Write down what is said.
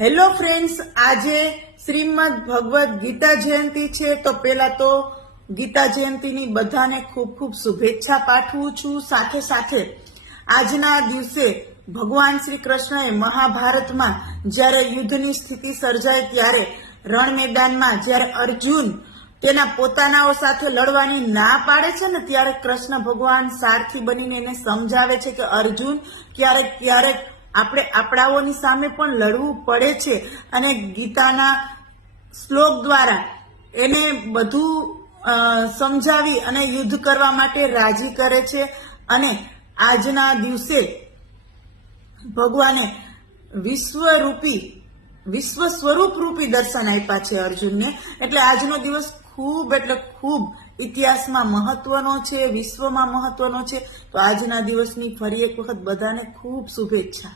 Hello friends, આજે શ્રીમદ ભગવદ ગીતા જયંતિ છે, તો પેલા તો ગીતા જયંતિની બધાને ખૂબ ખૂબ શુભેચ્છા પાઠવું છું. સાથે સાથે આજના દિવસે ભગવાન શ્રી કૃષ્ણએ મહાભારતમાં જ્યારે યુદ્ધની સ્થિતિ સર્જાય ત્યારે રણ મેદાનમાં જ્યારે અર્જુન તેના પોતાનાઓ સાથે લડવાની ના પાડે છે ને, ત્યારે કૃષ્ણ ભગવાન સારથી બનીને એને સમજાવે છે કે અર્જુન ક્યારેક ક્યારેક આપણે આપણાઓની સામે પણ લડવું પડે છે અને ગીતાના શ્લોક દ્વારા એને બધું સમજાવી અને યુદ્ધ કરવા માટે રાજી કરે છે અને આજના દિવસે ભગવાને વિશ્વરૂપી વિશ્વ સ્વરૂપ રૂપી દર્શન આપ્યા છે અર્જુનને. એટલે આજનો દિવસ ખૂબ, એટલે ખૂબ ઇતિહાસમાં મહત્વનો છે, વિશ્વમાં મહત્વનો છે. તો આજના દિવસની ફરી એક વખત બધાને ખૂબ શુભેચ્છા.